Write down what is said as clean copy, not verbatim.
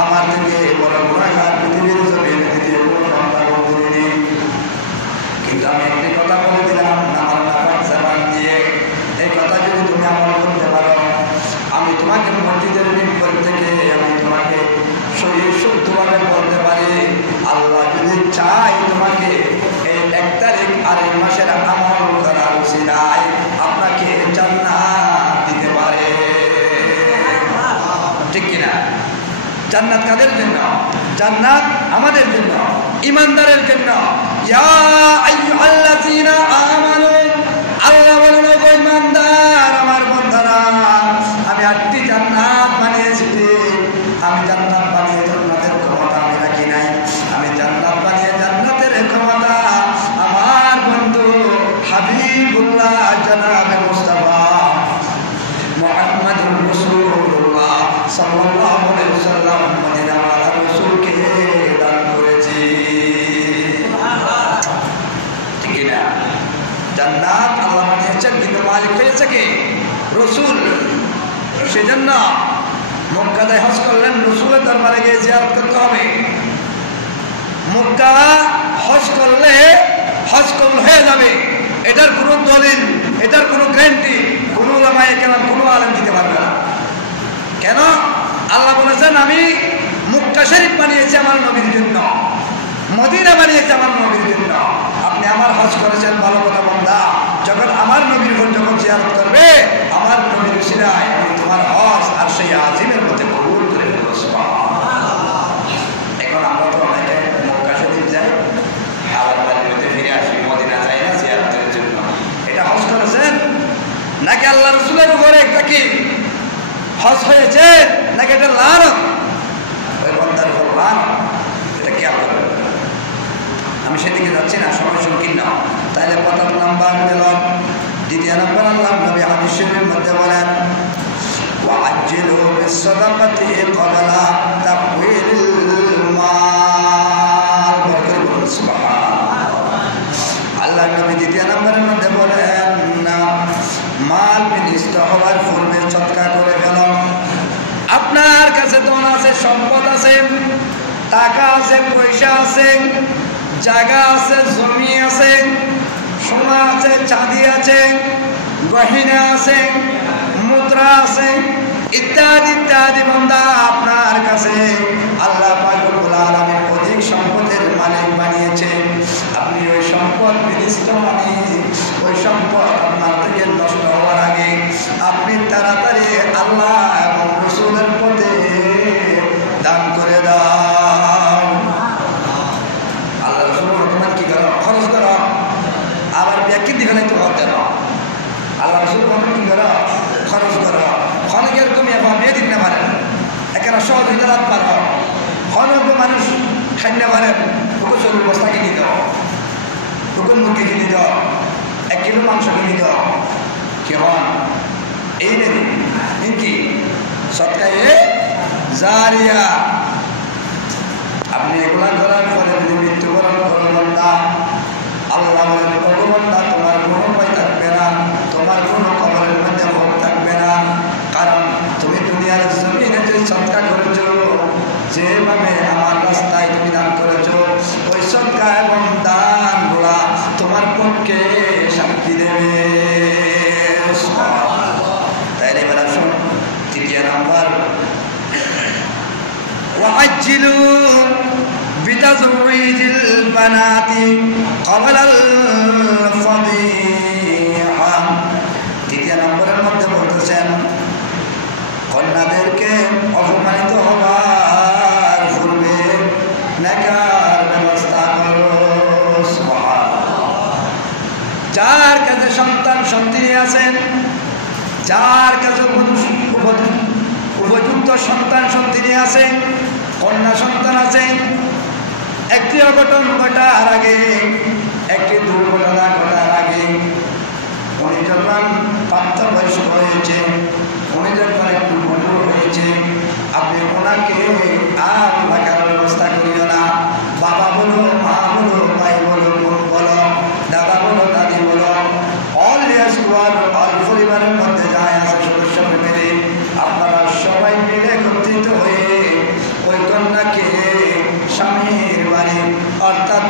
আমার থেকে বড় গুনাহগার পৃথিবীর জমিনে দ্বিতীয় কোনো বান্দা বন্ধু নেই। কিন্তু আমি একটি কথা বলে দিলাম আমার নাপাক জবান দিয়ে, এই কথা যদি তুমি আমল করতে পারো, আমি তোমাকে মসজিদের মিম্বর থেকে আমি তোমাকে সহি শুদ্ধভাবে বলতে পারি, আল্লাহ যদি চাই তোমাকে এই 1 তারিখ আর এই মাসের আমল করার উসিলায় আপনাকে জান্নাত দিতে পারে। ঠিক কিনা? জান্নাত কাদের জন্য? জান্নাত আমাদের জন্য, ঈমানদারের জন্য। ইয়া আইয়ুহাল্লাযীনা আমানু, আল্লাহ বলেন ও ঈমানদার আমার বান্দারা, আমি 8টি জান্নাত বানিয়েছি। আমি জান্নাত বানিয়ে জান্নাতের ক্ষমতা আমি রাখি নাই, আমি জান্নাত বানিয়ে জান্নাতের ক্ষমতা আমার বন্ধু হাবিবুল্লাহ জনাবে মুস্তাফা মুহাম্মাদুর রাসূলুল্লাহ সাল্লাল্লাহু আলাইহি ওয়াসাল্লাম মদিনা ওয়ালা রাসূলকে দান করেছি। ঠিক না? জান্নাত আল্লাহ বানিয়েছেন, কিন্তু মালিক হয়েছে কে? রাসূল। সেজন্য মক্কায় হজ করলেন, রাসূলের দরবারে গিয়ে জিয়ারত করতে হবে। মক্কা হজ করলে হজ কবুল হয়ে যাবে, এটার কোনো দলিল, এটার কোনো গ্যারান্টি কোনো উলামায়ে কেরাম, কোনো আলেম দিতে পারবে না। কেন? আল্লাহ বলেছেন আমি মক্কা শরীফ বানিয়েছি আমার নবীর জন্য, মদিনা বানিয়েছি আমার নবীর জন্য। আপনি আমার হজ করেছেন, ভালো কথা বান্দা, যখন আমার নবীর উপর যখন জিয়ারত করবে, আমার নবীর উসিলায় আমি তোমার হজ আর সেই আজিমের মধ্যে কবুল করে নেব। এখন আমরা তো অনেকে মক্কা শরীফ যাই, আবার বাড়ির মধ্যে ফিরে আসি, মদিনা যাই না জিয়ারতের জন্য। এটা হজ করেছেন নাকি আল্লাহ রাসূলের উপরে একটা কি হজ হয়েছে, নাকি এটা লানত? ওই বান্দার উপর লানত, এটা কি আল্লাহ? আমি সেদিকে যাচ্ছি না, সময় সংকীর্ণ। তাহলে প্রথম নাম্বার গেল। দ্বিতীয় নাম্বার আল্লাহ নবী হাদিস শরীফের মধ্যে বলেন ওয়াজ্জিলু বিস-সাদাকাতি ক্বাবলা তাহওয়িলিল মাল। সুবহানাল্লাহ। আল্লাহ নবী দ্বিতীয় নাম্বারের মধ্যে বলেন মাল বিনিষ্ট হওয়ার পূর্বে সদকা করে ফেল। আপনার কাছে ধন আছে, সম্পদ আছে, টাকা আছে, পয়সা আছে, জায়গা আছে, জমি আছে, সোনা আছে, চাঁদি আছে, গহনা আছে, মুদ্রা আছে, ইত্যাদি ইত্যাদি। বান্দা আপনার কাছে আল্লাহ পাক রব্বুল আলামিন অধিক সম্পদের মালিক বানিয়েছে। আপনি ওই সম্পদ বিনিষ্ট মানে ওই সম্পদ আপনার থেকে নষ্ট হওয়ার আগে আপনি তাড়াতাড়ি আল্লাহ এবং রাসূলের পথে দান করে দাও। আল্লাহ রাসূল তোমার কি করো? খরচ করো। আবার ব্যাকি দিকে নাই তো হতে না। আল্লাহ রাসূল কি করো? খরচ করো। অনেকে এরকম বিয়ে দিতে পারেন, একেবারে সহযোগিতা রাত পার অনেক মানুষ খাইতে পারেন, ওকে চল্লিশ বস্তা কিনে দাও, ওকে মুরগি কিনে দাও, 1 কিলো মাংস কিনে দাও। কেমন এই নেই কি সৎকায়ে জারিয়া। আপনি এগুলা করার পরে যদি মৃত্যুবরণ করেন বান্দা, আল্লাহ বলেন ভগবানটা তোমার কোনো ভয় থাকবে না, তোমার কোনো কবরের মধ্যে ভোগ থাকবে না। কারণ তুমি দুনিয়ার জমিনে যে সৎকা করেছো, যেভাবে আমার রাস্তায় তুমি দান করেছো, ওই সৎকা এবং দানগুলা তোমার পক্ষে শান্তি দেবে। তাইলে এবার আসুন তৃতীয় নাম্বার ওয়াজ্জিলু বিতাজউইজিল বানাতি ক্বাবলাল ফাদিহা। তৃতীয় নম্বরের মধ্যে বলতেছেন কন্যাদেরকে অপমানিত হওয়ার পূর্বে নেকার ব্যবস্থা করো। যার কাছে সন্তান সন্ততি আছেন, যার কাছে উপযুক্ত সন্তান সন্ততি আছে, কন্যা সন্তান আছে, একটি অঘটন ঘটার আগে, একটি দুর্ঘটনা ঘটার আগে, উনি যখন প্রাপ্তবয়স্ক হয়েছে, উনি যখন একটু বড় হয়েছে, আপনি ওনাকে আর টাকার ব্যবস্থা করিও না। বাবা বলো, মা বলো, ভাই বলো, বোন বলো, দাদা বলো, দাদি বলো, অল পরিবারের মধ্যে যাই আছে সদস্য ফ্যামিলি, আপনারা সবাই মিলে একত্রিত হয়ে ওই স্বামীর বাড়ি, অর্থাৎ